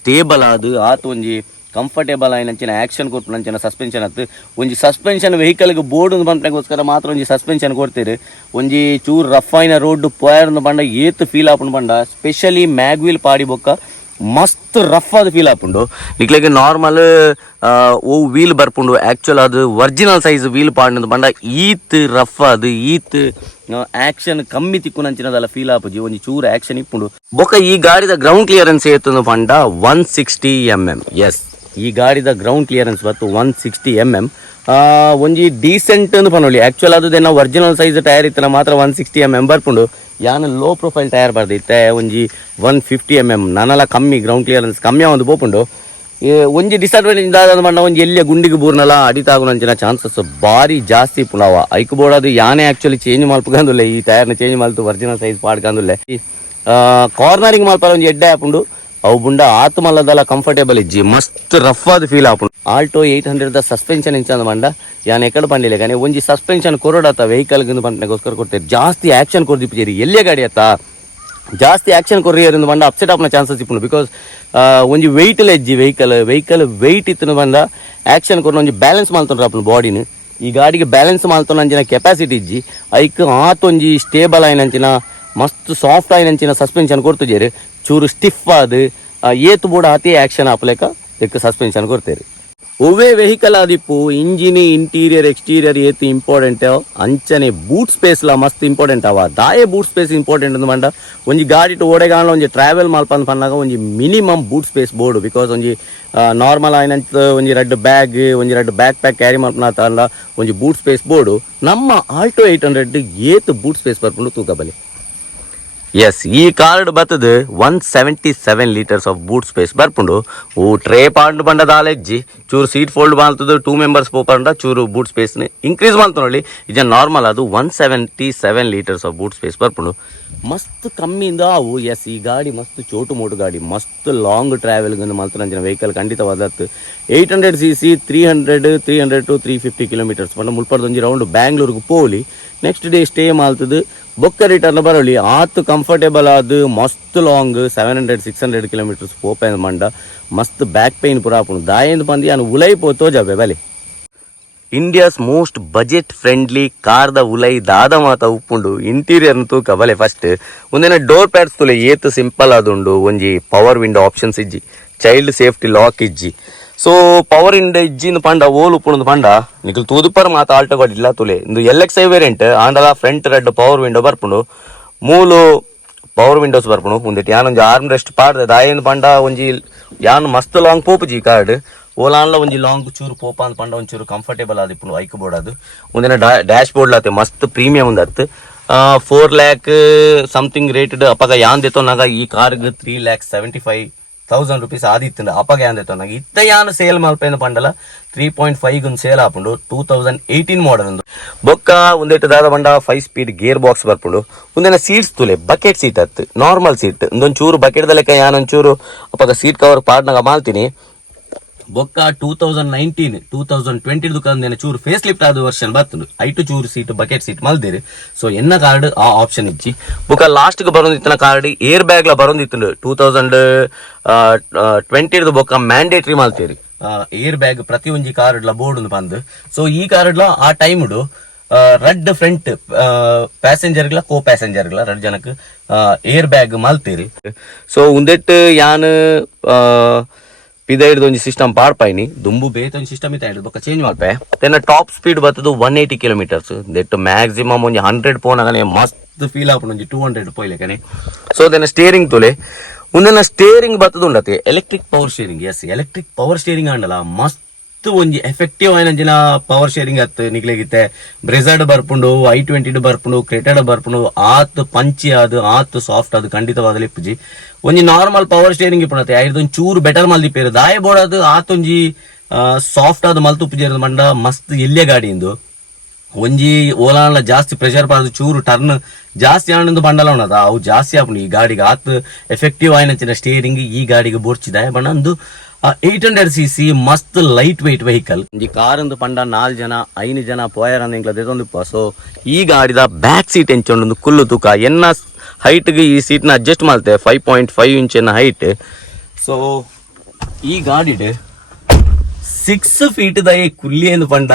ಸ್ಟೇಬಲ್ ಆತ್ ಒಂಜಿ ಕಂಫರ್ಟೇಬಲ್ ಆಯ್ನಂಚಿನ ಆಕ್ಷನ್ ಕೊಡ್ಪುನಂಚಿನ ಸಸ್ಪೆನ್ಷನ್ ಅತ್ತು ಒಂಜಿ ಸಸ್ಪೆನ್ಷನ್ ವೆಹಿಕಲ್ಗೆ ಬೋರ್ಡ್ ಬಂಪಗೋಸ್ಕರ ಮಾತ್ರ ಒಂಜಿ ಸಸ್ಪೆನ್ಷನ್ ಕೊಡ್ತೀರಿ. ಒಂಜಿ ಚೂರು ರಫ್ ಆಯ್ನ ರೋಡ್ ಪೋಯರ್ ಬಂಡ ಏತ್ ಫೀಲ್ ಆಪುಂಡು ಬಂಡ ಸ್ಪೆಷಲಿ ಮ್ಯಾಗ್ವಿಲ್ ಪಾಡಿ ಬೊಕ್ಕ ಮಸ್ತ್ ರಫ್ ಆದ ಫೀಲ್ ಆಪುಂಡು. ನಿಕ್ಲೆಗೆ ನಾರ್ಮಲ್ ಓ ವೀಲ್ ಬರ್ಪುಂಡು ಆಕ್ಚುಲ್ ಅದು ಒರಿಜಿನಲ್ ಸೈಜ್ ವೀಲ್ ಪಾಂಡ್ ಬಂಡ ಈತ್ ರಫ್ ಅದು ಈತ್ ಆಕ್ಷನ್ ಕಮ್ಮಿ ತಿಕ್ಕುನಂಚಿನದಲ್ಲ ಫೀಲ್ ಆಪುಜಿ ಒಂಜಿ ಚೂರು ಆಕ್ಷನ್ ಇಪ್ಪುಂಡು. ಬೊಕ್ಕ ಈ ಗಾಡಿದ ಗ್ರೌಂಡ್ ಕ್ಲಿಯರೆನ್ಸ್ ಏತಂದು ಪಂಡ 160 mm. ಎಸ್ ಈ ಗಾಡಿದ ಗ್ರೌಂಡ್ ಕ್ಲಿಯರೆನ್ಸ್ ಬತ್ತು 160 mm. ಒಂಜಿ ಡೀಸೆಂಟ್ ಅಂದು ಪನೊಲಿ ಆಕ್ಚುಲ್ ಅದು ನಾವು ಒರಿಜಿನಲ್ ಸೈಜ್ ಟೈರ್ ಇತ್ತನ ಮಾತ್ರ 160 mm ಬರ್ಪುಂಡು. ಯಾನು ಲೋ ಪ್ರೊಫೈಲ್ ಟೈರ್ ಬರ್ದಿತ್ತೆ ಒಂಜಿ 150 mm ನಾನೆಲ್ಲ ಕಮ್ಮಿ ಗ್ರೌಂಡ್ ಕ್ಲಿಯರೆನ್ಸ್ ಕಮ್ಮಿ ಒಂದು ಬೋಪುಂಡು. ಒಂಜಿ ಡಿಸ್ಅಡ್ವಾಂಟೇಜ್ ಆದ ಬಂಡ ಒಂಜಿ ಎಲ್ಲಿಯ ಗುಂಡಿಗೆ ಬೂರ್ನಲ್ಲ ಅಡಿತಾಗುನಂಚಿನ ಚಾನ್ಸಸ್ ಬಾರಿ ಜಾಸ್ತಿ ಪುಲಾವ ಐಕ್ ಬೋರ್ಡ್ ಅದು ಯಾನೇ ಆಕ್ಚುಲಿ ಚೇಂಜ್ ಮಲ್ಪಕಂದುಲ್ಲೆ ಈ ಟೈರ್ನ ಚೇಂಜ್ ಮಲ್ತು ಒರಿಜಿನಲ್ ಸೈಜ್ ಪಾಡ್ಕಂದುಲ್ಲೆ. ಕಾರ್ನರಿಂಗ್ ಮಲ್ಪರ ಒಂಜಿ ಎಡ್ಡೆ ಆಪುಂಡು ಅವು ಬುಂಡ ಆತು ಮಲ್ಲದಲ್ಲ ಕಂಫರ್ಟೇಬಲ್ ಇಜ್ಜಿ ಮಸ್ತ್ ರಫ್ ಆದ ಫೀಲ್ ಆಪುಂಡು. ಆಲ್ಟೋ 800 ಸಸ್ಪೆನ್ಷನ್ ಇಂಚಂದ ಮಂಡ ಯಾನ್ ಎಕಡೆ ಪಂಡಿಲ್ಲ కానీ ಒಂಜಿ ಸಸ್ಪೆನ್ಷನ್ ಕೊರಡತ್ತ ವೆಹಿಕಲ್ಗೆ ಪಂಟಗೋಸ್ಕರ ಕೊಡ್ತೇವೆ ಜಾಸ್ತಿ ಆಕ್ಷನ್ ಕೊರ್ದಿಪ್ಪೇರಿ ಎಲ್ಲಿಯ ಗಾಡಿ ಅತ್ತ ಜಾಸ್ತಿ ಆಕ್ಷನ್ ಕೊರ್ರಿಯರಿಂದ ಬಂದ ಅಪ್ಸೆಟ್ ಆಪ್ನ ಚಾನ್ಸಸ್ ಇಪ್ಪುಂಡು. ಬಿಕಾಸ್ ಒಂಜಿ ವೆಯ್ಟ್ ಇಜ್ಜಿ ವೆಹಿಕಲ್ ವೆಯ್ಟ್ ಇತ್ತು ಬಂದ ಆಕ್ಷನ್ ಕೊರ ಒಂಜಿ ಬ್ಯಾಲೆನ್ಸ್ ಮಾಡ್ತೊಂಡ್ರ ಅಪ್ನ ಬಾಡಿನ ಈ ಗಾಡಿಗೆ ಬ್ಯಾಲೆನ್ಸ್ ಮಾಡ್ತೊಂಡಂಚಿನ ಕೆಪಾಸಿಟಿ ಇಜ್ಜಿ ಐಕ್ ಆತೊಂಜಿ ಸ್ಟೇಬಲ್ ಆಯ್ನಂಚಿನ ಮಸ್ತ್ ಸಾಫ್ಟ್ ಆಯ್ನಂಚಿನ ಸಸ್ಪೆನ್ಷನ್ ಕೊಡ್ತಿದ್ದೀರಿ ಚೂರು ಸ್ಟಿಫ್ ಆದ ಏತು ಬೋಡ ಅತಿ ಆಕ್ಷನ್ ಆಪ್ಲೇಕ ತೆಕ್ಕ ಸಸ್ಪೆನ್ಷನ್ ಕೊಡ್ತೇರಿ. ಒವ್ವೇ ವೆಹಿಕಲ್ ಆದಿಪ್ಪು ಇಂಜಿನ್ ಇಂಟೀರಿಯರ್ ಎಕ್ಸ್ಟೀರಿಯರ್ ಏತು ಇಂಪಾರ್ಟೆಂಟ್ ಅಂಚನೆ ಬೂಟ್ ಸ್ಪೇಸ್ ಲ ಮಸ್ತ್ ಇಂಪಾರ್ಟೆಂಟ್ ಅವ ದಾಯೆ ಬೂಟ್ ಸ್ಪೇಸ್ ಇಂಪಾರ್ಟೆಂಟ್ ಅಂದ್ ಮಂಡ ಒಂಜಿ ಗಾಡಿ ಓಡೆಗಾಣ ಒಂಜಿ ಟ್ರಾವೆಲ್ ಮಲ್ಪಂದ್ ಪನ್ನಾಗ ಒಂಜಿ minimum boot space board because ಒಂಜಿ ನಾರ್ಮಲ್ ಆಯ್ನಂತ ಒಂಜಿ ರೆಡ್ ಬ್ಯಾಗ್ ಒಂಜಿ ರೆಡ್ ಬ್ಯಾಕ್ ಪ್ಯಾಕ್ ಕ್ಯಾರಿ ಮಲ್ಪನ ತಂಡ ಒಂಜಿ ಬೂಟ್ ಸ್ಪೇಸ್ ಬೋರ್ಡು ನಮ್ಮ ಆಲ್ಟೋ 800 ಏತು ಬೂಟ್ ಸ್ಪೇಸ್ ಬರ್ಕೊಂಡು ತೂಕಬಲಿ. ಎಸ್ ಈ ಕಾರ್ಡ್ ಬರ್ತದೆ 177 ಲೀಟರ್ಸ್ ಆಫ್ ಬೂಟ್ ಸ್ಪೇಸ್ ಬರ್ಪುಂಡು. ಓ ಟ್ರೇ ಪಾಂಡ್ ಬಂಡದ ಆಲೆಜ್ಜಿ ಚೂರು ಸೀಟ್ ಫೋಲ್ಡ್ ಮಾಡ್ತದೆ 2 members ಪೋಪಂಡ ಚೂರು ಬೂಟ್ ಸ್ಪೇಸ್ನ ಇನ್ಕ್ರೀಸ್ ಮಾಡ್ತು ನೋಡಿ ಇಜ ನಾರ್ಮಲ್ ಅದು 177 ಲೀಟರ್ಸ್ ಆಫ್ ಬೂಟ್ ಸ್ಪೇಸ್ ಬರ್ಪುಂಡು ಮಸ್ತ್ ಕಮ್ಮಿಯಿಂದ ಅವು. ಎಸ್ ಈ ಗಾಡಿ ಮಸ್ತ್ ಚೋಟು ಮೋಟು ಗಾಡಿ ಮಸ್ತ್ long ಟ್ರಾವೆಲ್ಗೆ ಮಲ್ತನಂಚಿನ vehicle ಖಂಡಿತವಾದತ್ತು 800 cc 300 to 350 kilometers ಪಂಡ ಮುಲ್ಪಡ್ದೊಂಜಿ ರೌಂಡ್ ಬ್ಯಾಂಗ್ಳೂರ್ಗೆ ಪೋಲಿ ನೆಕ್ಸ್ಟ್ ಡೇ ಸ್ಟೇ ಮಾಡ್ತದೆ ಬೊಕ್ಕ ರಿಟರ್ನ್ ಬರೋಲಿ ಆತು ಕಂಫರ್ಟೇಬಲ್ ಆದ ಮಸ್ತ್ ಲಾಂಗ್ 700-600 kilometers ಪೋಪೆ ಮಂಡ ಮಸ್ತ್ ಬ್ಯಾಕ್ ಪೇನ್ ಪುರ ಆಪುಂಡು ದಾಯಂದು ಪಂದಿ ಯಾನು ಉಲೈ ಪೋತೋ ಜಬೆ ಬಲೆ. ಇಂಡಿಯಾಸ್ ಮೋಸ್ಟ್ ಬಜೆಟ್ ಫ್ರೆಂಡ್ಲಿ ಕಾರ್ದ ಉಲೈ ದಾದ ಮಾತ ಉಪ್ಪುಂಡು ಇಂಟೀರಿಯರ್ ತೂಕ ಬಲೆ. ಫಸ್ಟ್ ಒಂದಿನ ಡೋರ್ ಪ್ಯಾಡ್ಸ್ ತುಲೆ ಏತು ಸಿಂಪಲ್ ಆದುಂಡು ಒಂಜಿ ಪವರ್ ವಿಂಡೋ ಆಪ್ಷನ್ಸ್ ಇಜ್ಜಿ ಚೈಲ್ಡ್ ಸೇಫ್ಟಿ ಲಾಕ್ ಇಜ್ಜಿ. ಸೊ ಪವರ್ ಇಂಡ ಇಜ್ಜಿಂದ ಪಂಡ ಓಲ್ ಉಪ್ಪುಣದ ಪಂಡ ನಿಖಲ್ ತೂದುಪರ್ ಮಾತ ಆಲ್ಟೋ ಗಾಡಿ ಇಲ್ಲ ತುಲೆ ಇಂದು LXi ವೇರಿಯಂಟ್ ಆಂಡಲ ಫ್ರಂಟ್ ರೆಡ್ ಪವರ್ ವಿಂಡೋ ಬರ್ಪುಂಡು ಮೂಲು ಪವರ್ ವಿಂಡೋಸ್ ಬರ್ಪುಂಡು ಮುಂದೆ ಯಾನೊಂಜಿ ಆರ್ಮ್ ರೆಸ್ಟ್ ಪಾಡ್ದೆ ದಾಯನ್ ಪಂಡ ಒಂಜಿ ಯಾನ್ ಮಸ್ತ್ ಲಾಂಗ್ ಪೋಪುಜಿ ಕಾರ್ಡ್ ಓಲಾನ್ಲ ಒಂಜಿ ಲಾಂಗ್ ಚೂರು ಪೋಪ ಅಂತ ಪಂಡ ಒಂಚೂರು ಕಂಫರ್ಟೇಬಲ್ ಆದಿಪ್ಪುಂಡು ಐಕ್ ಬೋರ್ಡ್ ಅದು ಮುಂದಿನ ಡ್ಯಾಶ್ ಬೋರ್ಡ್ ಲಾತೆ ಮಸ್ತ್ ಪ್ರೀಮಿಯಂ ಉಂದತ್ತು 4 lakh ಸಮಥಿಂಗ್ ರೇಟೆಡ್ ಅಪಗ ಯಾನ್ ದೆತೊನಾಗ ಈ ಕಾರ್ಗೆ 3,75,000 rupees ಆದಿತ್ತು ಅಪಗ ಯಾನ್ ದೆತೊನಾಗ ಇತ್ತ ಯಾನ್ ಸೇಲ್ ಮಲ್ಪೇನ ಪಂಡಲ 3.5 ಗುನ್ ಸೇಲ್ ಆಪುಂಡು 2018 ಮಾಡಲ್ ಒಂದು ಬೊಕ್ಕ ಒಂದೇಟು ದಾದ ಪಂಡ 5 ಸ್ಪೀಡ್ ಗೇರ್ ಬಾಕ್ಸ್ ಬರ್ಪುಂಡು ಮುಂದಿನ ಸೀಟ್ಸ್ ತುಲೆ ಬಕೆಟ್ ಸೀಟ್ ಅತ್ತು ನಾರ್ಮಲ್ ಸೀಟ್ ಒಂದೊಂಚೂರು ಬಕೆಟ್ ಲೆಕ್ಕ ಯಾನೊಂಚೂರು ಅಪಗ ಸೀಟ್ ಕವರ್ ಪಾಡ್ನಾಗ ಮಾಲ್ತೀನಿ ಬೊಕ್ಕ 2020 ದುಕಾನ ಚೂರು ಫೇಸ್ ಲಿಫ್ಟ್ ಆದ ವರ್ಷನ್ ಬರ್ತದೆ ಐಟು ಚೂರು ಸೀಟ್ ಬಕೆಟ್ ಸೀಟ್ ಮಲ್ದೇರಿ ಸೊ ಎನ್ನ ಕಾರ್ಡ್ ಆ ಆಪ್ಷನ್ ಇಚ್ಚಿ ಬೊಕ್ಕ ಲಾಸ್ಟ್ ಗೆ ಬರೋದಿತ್ತನ ಕಾರ್ಡ್ ಏರ್ ಬ್ಯಾಗ್ ಲ ಬರೋದಿತ್ತು 2020 ಬೊಕ್ಕ ಮ್ಯಾಂಡೇಟರಿ ಮಲ್ತೇರಿ ಏರ್ ಬ್ಯಾಗ್ ಪ್ರತಿ ಒಂಜಿ ಕಾರ್ಡ್ ಲ ಬೋರ್ಡ್ ಬಂದು ಸೊ ಈ ಕಾರ್ಡ್ ಲ ಆ ಟೈಮ್ ರೆಡ್ ಫ್ರಂಟ್ ಪ್ಯಾಸೆಂಜರ್ ಗಳ ಕೋ ಪ್ಯಾಸೆಂಜರ್ ಗಳ ರೆಡ್ ಜನಕ್ ಏರ್ ಬ್ಯಾಗ್ ಮಲ್ತೇರಿ ಸೊ ಉಂದೆಟ್ ಯಾನ್ ಪಿದೈಡ್ ಒಂಜಿ ಸಿಸ್ಟಮ್ ಪಾಡ್ಪಾಯಿನಿ ದುಂಬು ಬೇತ ಒಂಜಿ ಸಿಸ್ಟಮ್ ಇತ್ತ ಬೊಕ್ಕ ಚೇಂಜ್ ಮಾಡ್ಪೆ ತೆನ್ನ ಟಾಪ್ ಸ್ಪೀಡ್ ಬರ್ತದು 180 ಕಿಲೋಮೀಟರ್ಸ್ ದೆಟ್ ಮ್ಯಾಕ್ಸಿಮಮ್ ಒಂಜಿ 100 ಪೋನಾಗನೆ ಮಸ್ತ್ ಫೀಲ್ ಆಪುಂಡು ಒಂಜಿ 200 ಪೋಯ್ಲೆಕನೆ ಸೊ ದೆನ್ನ ಸ್ಟೇರಿಂಗ್ ತುಲೆ ಉಂದೆನ ಸ್ಟೇರಿಂಗ್ ಬರ್ತದು ಉಂಡತೆ electric power steering yes electric power steering ಅಂಡಲ ಮಸ್ತ್ ಒಂಜಿ ಎಫೆಕ್ಟಿವ್ ಆಯ್ನಂಚಿನ ಪವರ್ ಶೇರಿಂಗ್ ಅತ್ತು ನಿಕ್ಲೆಗಿತ್ತೆ ಬ್ರೆಝರ್ಡ್ ಬರ್ಪುಂಡು i20 ಬರ್ಪುಂಡು ಕ್ರೆಟೆಡ್ ಬರ್ಪುಂಡು ಆತ್ ಪಂಚಿ ಅದು ಆತ್ ಸಾಫ್ಟ್ ಅದು ಖಂಡಿತವಾದ ಇಪ್ಪುಜಿ ಒಂಜಿ ನಾರ್ಮಲ್ ಪವರ್ ಸ್ಟೇರಿಂಗ್ ಇಪ್ಪುಣತೆ ಐದೊಂದು ಚೂರು ಬೆಟರ್ ಮಲ್ದಿಪ್ಪೇರು ದಾಯ ಬೋಡದು ಆತೊಂಜಿ ಸಾಫ್ಟ್ ಆದ ಮಲ್ತುಪ್ಪುಜೇರು ಮಂಡ ಮಸ್ತ್ ಎಲ್ಲೆ ಗಾಡಿ ಇಂದು ಒಂಜಿ ಓಲಾನ್ಲ ಜಾಸ್ತಿ ಪ್ರೆಷರ್ ಪಾರ್ದು ಚೂರು ಟರ್ನ್ ಜಾಸ್ತಿ ಆನಂದು ಬಂಡಲ ಉಣ್ಣದ ಅವು ಜಾಸ್ತಿ ಆಪುಂಡು ಈ ಗಾಡಿಗೆ ಆತ್ ಎಫೆಕ್ಟಿವ್ ಆಯ್ನಂಚಿನ ಸ್ಟೇರಿಂಗ್ ಈ ಗಾಡಿಗೆ ಬೋರ್ಚಿದಾಯ ಬಣ್ಣಂದು 800cc ಮಸ್ತ್ ಲೈಟ್ ವೆಯ್ಟ್ ವೆಹಿಕಲ್ ಈ ಕಾರ್ ಒಂದು ಪಂಡ 4 ಜನ 5 ಜನ ಪೋಯರ್ ಅಂದಿಂಗ್ಲದೊಂದು ಸೊ ಈ ಗಾಡಿದ ಬ್ಯಾಕ್ ಸೀಟ್ ಎಂಚೊಂದು ಕುಲ್ಲು ತೂಕ ಎನ್ನ ಹೈಟ್ಗೆ ಈ ಸೀಟ್ನ ಅಡ್ಜಸ್ಟ್ ಮಾಡ್ತೆ 5.5 ಇಂಚ್ ಹೈಟ್ ಸೊ ಈ ಗಾಡಿಡ್ 6 feet ದಯ ಕುಲ್ಲಿ ಎಂದು ಪಂಡ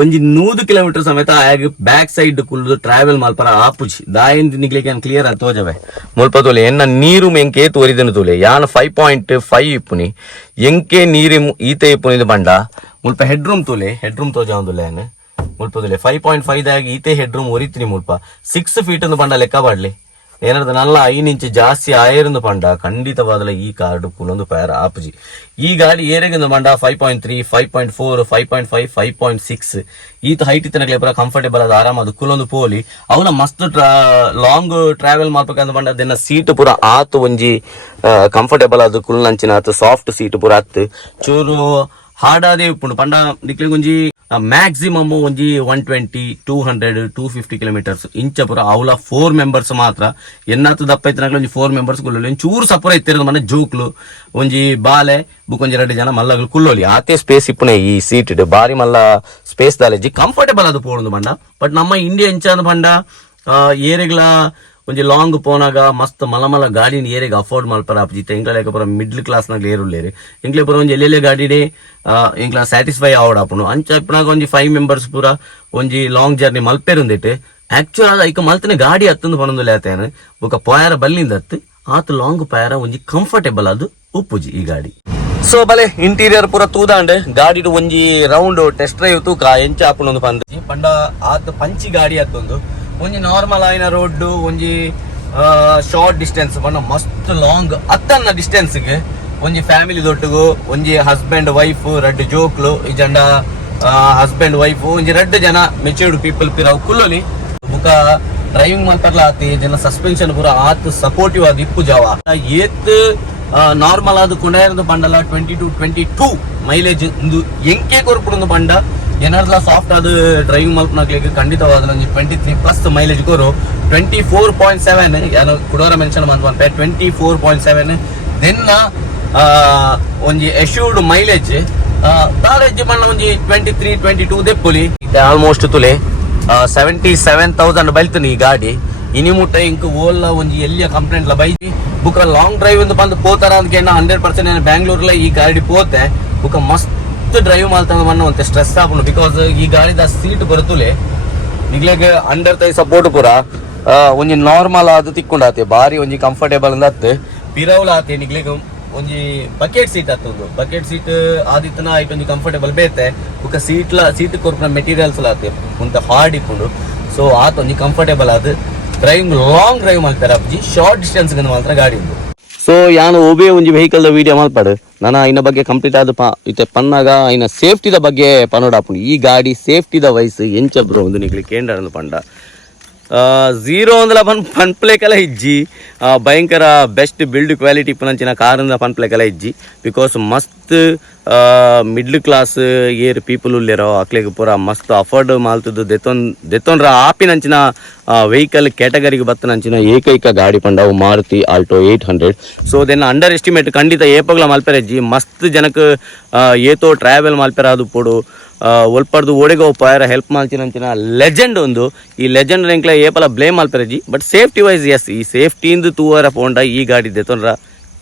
ಒಂಜಿ 100 ಕಿಲೋಮೀಟರ್ ಸಮೇತ ಆಗ ಬ್ಯಾಕ್ ಸೈಡ್ ಕುಲ್ಲು ಟ್ರಾವೆಲ್ ಮಲ್ಪರ ಆಪುಜಿ ದಾಯಿಂದ ನಿಗ್ಲಿಕ್ಕೆ ಕ್ಲಿಯರ್ ಅಂತ ತೋಜವೆ ಮುಲ್ಪ ತೋಲೆ ಎನ್ನ ನೀರು ಎಂಕೆ ತೋರಿದನು ತೋಲೆ ಯಾನ್ 5.5 ಇಪ್ಪುನಿ ಎಂಕೆ ನೀರು ಈತೆ ಇಪ್ಪುನಿ ಇದು ಬಂಡ ಮುಲ್ಪ ಹೆಡ್ ರೂಮ್ ತೋಜ ಒಂದುಲೆ ಮುಲ್ಪ ತೋಲೆ 5.5 ದಾಗ ಈತೆ ಹೆಡ್ ರೂಮ್ ಒರಿತೀನಿ ಮುಲ್ಪ 6 feet ಒಂದು ಬಂಡ ಲೆಕ್ಕ ಬಾಡ್ಲಿ ಏನಾದ್ರು ನಲ್ಲ 5 ಇಂಚ್ ಜಾಸ್ತಿ ಆಯರಂದು ಪಂಡ ಖಂಡಿತವಾದಲ ಈ ಕಾರ್ಡ್ ಕುಲೊಂದು ಪ್ಯಾರ ಆಪುಜಿ ಈ ಗಾಡಿ ಏರೆಗೊಂದು ಪಂಡ 5.3 5.4 5.5 5.6 ಈತ ಹೈಟ್ ಇತ್ತನಕ್ಲೆ ಪೂರ ಕಂಫರ್ಟೇಬಲ್ ಆದ ಆರಾಮ ಅದು ಕುಲೊಂದು ಪೋಲಿ ಅವನ ಮಸ್ತ್ ಲಾಂಗ್ ಟ್ರಾವೆಲ್ ಮಾಡ್ಬೇಕಂತ ಪಂಡ ಅದನ್ನ ಸೀಟ್ ಪೂರ ಆತು ಒಂಜಿ ಕಂಫರ್ಟೇಬಲ್ ಅದು ಕುಲ್ ನಂಚಿನ ಆತು ಸಾಫ್ಟ್ ಸೀಟ್ ಪೂರ ಆತು ಚೂರು ಹಾಡಾದೇ ಉಪ್ಪುಂಡು ಪಂಡ ನಿಕ್ಲೆ ಒಂಜಿ ಮ್ಯಾಕ್ಸಿಮಮ್ ಒಂಜಿ 120 200 250 ಕಿಲೋಮೀಟರ್ಸ್ ಇಂಚ ಪೂರ ಅವಲ 4 ಮೆಂಬರ್ಸ್ ಮಾತ್ರ ಎನ್ನಾತು ದಪ್ಪ ಇತ್ತಿನಾಗ್ಲಿ ಒಂಜಿ 4 ಮೆಂಬರ್ಸ್ ಕುಲ್ಲೋಲಿ ಚೂರು ಸಪುರ ಇತ್ತಿರೋದು ಮನೆ ಜೋಕ್ಲು ಒಂಜಿ ಬಾಲೆ ಬುಕೊಂಜಿ 2 ಜನ ಮಲ್ಲಗಳು ಕುಲ್ಲೋಲಿ ಆತೆ ಸ್ಪೇಸ್ ಇಪ್ಪುನೆ ಈ ಸೀಟ್ ಬಾರಿ ಮಲ್ಲ ಸ್ಪೇಸ್ ದಾಲೆಜಿ ಕಂಫರ್ಟೇಬಲ್ ಅದು ಪೋಣದು ಬಂಡ ಬಟ್ ನಮ್ಮ ಇಂಡಿಯಾ ಇಂಚಾದ ಬಂಡ ಏರೆಗ್ಲ ಒಂಜಿ ಲಾಂಗ್ ಪೋನಾಗ ಮಸ್ತ್ ಮಲ ಗಾಡಿನ ಏರೆಗೆ ಅಫೋರ್ಡ್ ಮಲ್ಪರ ಆಪುಜಿತ್ತೆ ಎಂಕ್ಲ ಪೂರ ಮಿಡ್ಲ್ ಕ್ಲಾಸ್ ನಾಗ್ಲಿ ಏರುಲ್ಲೇರಿ ಎಂಕ್ಲೆ ಪೂರ ಒಂಜಿ ಎಲ್ಲೆಲ್ಲೆ ಗಾಡಿಡೆ ಎಂಕ್ಲ ಸ್ಯಾಟಿಸ್ಫೈ ಆವಡ್ ಆಪುನು ಅಂಚ ಇಪ್ಪನಾಗ ಒಂಜಿ 5 ಮೆಂಬರ್ಸ್ ಪೂರ ಒಂಜಿ ಲಾಂಗ್ ಜರ್ನಿ ಮಲ್ಪೇರುಂದಿಟ್ಟು ಆಕ್ಚುಲ್ ಆದ ಐಕ ಮಲ್ತನೆ ಗಾಡಿ ಹತ್ತಂದು ಪನೊಂದು ಲೇತೇನೆ ಬೊಕ ಪೋಯಾರ ಬಲ್ಲಿಂದ ಹತ್ತು ಆತ ಲಾಂಗ್ ಪೋಯಾರ ಒಂಜಿ ಕಂಫರ್ಟೇಬಲ್ ಅದು ಉಪ್ಪುಜಿ ಈ ಗಾಡಿ ಸೊ ಬಲೆ ಇಂಟೀರಿಯರ್ ಪೂರ ತೂದಾಂಡ್ ಗಾಡಿ ಒಂಜಿ ರೌಂಡ್ ಟೆಸ್ಟ್ ಡ್ರೈವ್ ತೂಕ ಎಂಚ ಆಪುನೊಂದು ಪಂದ್ ಪಂಡ ಆತ ಪಂಚಿ ಗಾಡಿ ಹತ್ತೊಂದು ಒಂಜಿ ನಾರ್ಮಲ್ ಆಯ್ನ ರೋಡ್ ಒಂಜಿ ಶಾರ್ಟ್ ಡಿಸ್ಟೆನ್ಸ್ ಬಣ್ಣ ಮಸ್ತ್ ಲಾಂಗ್ ಅತ್ತನ್ನ ಡಿಸ್ಟೆನ್ಸ್ಗೆ ಒಂಜಿ ಫ್ಯಾಮಿಲಿ ದೊಟ್ಟುಗು ಒಂಜಿ ಹಸ್ಬೆಂಡ್ ವೈಫ್ 2 ಜೋಕ್ಲು ಈ ಜಂಡ ಹಸ್ಬೆಂಡ್ ವೈಫ್ ಒಂಜಿ 2 ಜನ ಮೆಚೂರ್ಡ್ ಪೀಪಲ್ ಪಿರಾವ್ ಕುಲ್ಲೋಲಿ ಬುಕ ಡ್ರೈವಿಂಗ್ ಮಾಡ್ತಾರಲ್ಲ ಆತಿ ಜನ ಸಸ್ಪೆನ್ಷನ್ ಪೂರ ಆತ್ ಸಪೋರ್ಟಿವ್ ಆದ ಇಪ್ಪು ಜಾವ ಏತ್ ನಾರ್ಮಲ್ ಆದ ಕುಂಡಾಯರದ ಪಂಡಲ 22 ಮೈಲೇಜ್ ಒಂದು ಎಂಕೆ ಕೊರ್ಪುಡು ಪಂಡ ಏನಾದ್ರೂ ಸಾಫ್ಟ್ ಆದ ಡ್ರೈವಿಂಗ್ ಮಲ್ಪನಾಗ್ಲಿಕ್ಕೆ ಖಂಡಿತವಾದ 23+ ಮೈಲೇಜ್ ಕೊರು 24.7 ಏನೋ ಕುಡೋರ ಮೆನ್ಷನ್ ಮಾಡ್ತಾರೆ 24.7 ದೆನ್ನ ಒಂಜಿ ಎಶ್ಯೂರ್ಡ್ ಮೈಲೇಜ್ ತಾಳೆಜ್ಜಿ ಬಣ್ಣ ಒಂಜಿ 23-22 ದೆಪ್ಪುಲಿ ಆಲ್ಮೋಸ್ಟ್ ತುಲೆ 77,000 ಬಲ್ತನಿ ಈ ಗಾಡಿ ಇನಿ ಮುಟ್ಟ ಇಂಕ್ ಓಲ್ಲ ಒಂಜಿ ಎಲ್ಲಿಯ ಕಂಪ್ಲೇಂಟ್ ಲ ಬೈಜಿ ಬುಕ್ಕ ಲಾಂಗ್ ಡ್ರೈವ್ ಒಂದು ಬಂದು ಪೋತಾರ ಅಂತ 100% ಬ್ಯಾಂಗ್ಳೂರ್ಲ ಈ ಗಾಡಿ ಪೋತೆ ಬುಕ್ಕ ಮಸ್ತ್ ಡ್ರೈವ್ ಮಾಡ್ತಾನೆ ಮಣ್ಣು ಅಂತ ಸ್ಟ್ರೆಸ್ ಆಪುಂಡು ಬಿಕಾಸ್ ಈ ಗಾಡಿದ ಸೀಟ್ ಬರುತ್ತಲೆ ನಿಗ್ಲೆಗೆ ಅಂಡರ್ ತೈ ಸಪೋರ್ಟ್ ಪೂರ ಒಂಜಿ ನಾರ್ಮಲ್ ಆದ ತಿಕ್ಕೊಂಡಾತೆ ಬಾರಿ ಒಂಜಿ ಕಂಫರ್ಟೇಬಲ್ ಅಂದತ್ ಪಿರೌಲ ಆತೆ ನಿಗ್ಲೆಗೆ ಒಂಜಿ ಬಕೆಟ್ ಸೀಟ್ ಹತ್ತುಂಡು ಬಕೆಟ್ ಸೀಟ್ ಆದಿತ್ತನ ಐಟ್ ಒಂಜಿ ಕಂಫರ್ಟೇಬಲ್ ಬೇತೆ ಬೊಕ ಸೀಟ್ ಕೊರ್ಪುನ ಮೆಟೀರಿಯಲ್ಸ್ ಆತು ಒಂತ ಹಾರ್ಡ್ ಇಪ್ಪುಂಡು ಸೊ ಆತ ಒಂಜಿ ಕಂಫರ್ಟೇಬಲ್ ಆದ್ ಡ್ರೈವಿಂಗ್ ಲಾಂಗ್ ಡ್ರೈವ್ ಮಾಡ್ತಾರೆ ಅಪ್ಜಿ ಶಾರ್ಟ್ ಡಿಸ್ಟೆನ್ಸ್ ಮಾತ್ರ ಗಾಡಿ ಉಂಟು. ಸೊ ಯಾನು ಒಬ್ಬೇ ಒಂಜಿ ವೆಹಿಕಲ್ ವಿಡಿಯೋ ಮಲ್ಪಡು ನಾನು ಐನ ಬಗ್ಗೆ ಕಂಪ್ಲೀಟ್ ಆದ ಇತ್ತೆ ಪನ್ನಾಗ ಐನ ಸೇಫ್ಟಿದ ಬಗ್ಗೆ ಪನೋಡಾಪುಂಡು. ಈ ಗಾಡಿ ಸೇಫ್ಟಿದ ವಯಸ್ಸು ಎಂಚ ಬ್ರೋ ಒಂದು ನಿಕ್ಲಿ ಕೇಂದ್ರ ಪಂಡ ಝೀರೋ ಅಂದಲ ಪನ್ಪ್ಲೇಕೆಲ್ಲ ಇಜ್ಜಿ ಭಯಂಕರ ಬೆಸ್ಟ್ ಬಿಲ್ಡ್ ಕ್ವಾಲಿಟಿ ಇಪ್ಪುನಂಚಿನ ಕಾರಿಂದ ಪನ್ಪ್ಲೇಕೆಲ್ಲ ಇಜ್ಜಿ ಬಿಕಾಸ್ ಮಸ್ತ್ ಮಿಡ್ಲ್ ಕ್ಲಾಸ್ ಏರ್ ಪೀಪಲ್ ಉಲ್ಲೇರೋ ಅಕ್ಲೆಗ್ ಪೂರ ಮಸ್ತ್ ಅಫೋರ್ಡ್ ಮಾಲ್ತದ್ದು ದೆತ್ತೊಂಡ್ರ ಆಪಿನಂಚಿನ ವೆಹಿಕಲ್ ಕ್ಯಾಟಗರಿಗೆ ಬತ್ತನಂಚಿನ ಏಕೈಕ ಗಾಡಿ ಪಂಡವು ಮಾರುತಿ ಆಲ್ಟೋ 800. ಸೊ ದೆನ್ನ ಅಂಡರ್ ಎಸ್ಟಿಮೇಟ್ ಖಂಡಿತ ಏಪಗ್ಲ ಮಲ್ಪೆರಜ್ಜಿ ಮಸ್ತ್ ಜನಕ್ಕೆ ಏತೋ ಟ್ರಾವೆಲ್ ಮಲ್ಪೆರ ಅದು ಪೋಡು ಒಲ್ಪಡ್ದು ಓಡೆಗೆ ಒಪ್ಪಾರ ಹೆಲ್ಪ್ ಮಾಡ್ತೀನಂಚಿನ ಲೆಜೆಂಡ್ ಒಂದು ಈ ಲೆಜೆಂಡ್ ರೆಂಕ್ಲ ಏಪಲ ಬ್ಲೇಮ್ ಮಲ್ಪೆರಜ್ಜಿ ಬಟ್ ಸೇಫ್ಟಿ ವೈಸ್ ಎಸ್ ಈ ಸೇಫ್ಟಿಯಿಂದ ತೂವರ ಪೋಂಡ ಈ ಗಾಡಿ ದೆತ್ತೊಂಡ್ರ